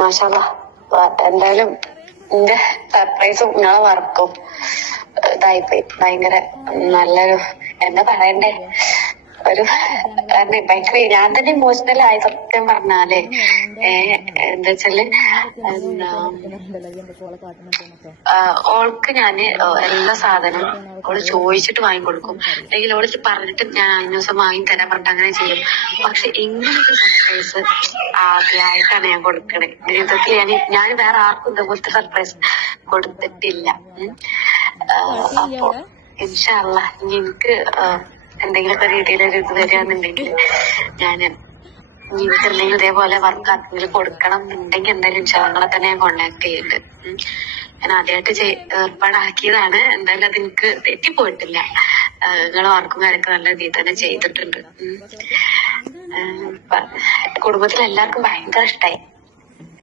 മാഷാല്ലാ. എന്തായാലും എന്റെ സർപ്രൈസും നിങ്ങളെ വർക്കും ഇതായിപ്പോയി. ഭയങ്കര നല്ലൊരു എന്താ പറയണ്ടേ, ഒരു ഭയങ്കര ഞാൻ തന്നെ ഇമോഷണൽ ആയി സത്യം പറഞ്ഞാലേ. എന്താ വെച്ചാല് ഓൾക്ക് ഞാന് എല്ലാ സാധനവും അവള് ചോദിച്ചിട്ട് വാങ്ങിക്കൊടുക്കും, അല്ലെങ്കിൽ അവള് പറഞ്ഞിട്ട് ഞാൻ അതിന് ദിവസം വാങ്ങി തരാൻ പറഞ്ഞിട്ട് അങ്ങനെ ചെയ്യും. പക്ഷെ ഇങ്ങനത്തെ സർപ്രൈസ് ആദ്യമായിട്ടാണ് ഞാൻ കൊടുക്കണേ. ജീവിതത്തിൽ ഞാൻ വേറെ ആർക്കും ഇതുപോലത്തെ സർപ്രൈസ് കൊടുത്തിട്ടില്ല. അപ്പൊ ഇൻഷാ അല്ലാ ഇനി എനിക്ക് എന്തെങ്കിലുമൊക്കെ രീതിയിലൊരു ഇത് വരികയാണെന്നുണ്ടെങ്കിൽ ഞാന് എനിക്ക് എന്തെങ്കിലും ഇതേപോലെ വർക്ക് ആർക്കെങ്കിലും കൊടുക്കണം എന്നുണ്ടെങ്കിൽ എന്തായാലും ഞങ്ങളെ തന്നെ ഞാൻ കോണ്ടാക്ട് ചെയ്യുന്നുണ്ട്. ഞാൻ ആദ്യമായിട്ട് ഏർപ്പാടാക്കിയതാണ്. എന്തായാലും അത് എനിക്ക് തെറ്റിപ്പോയിട്ടില്ല. നിങ്ങളെ വർക്കും കാര്യമൊക്കെ നല്ല രീതിയിൽ തന്നെ ചെയ്തിട്ടുണ്ട്. കുടുംബത്തിൽ എല്ലാവർക്കും ഭയങ്കര ഇഷ്ടമായി.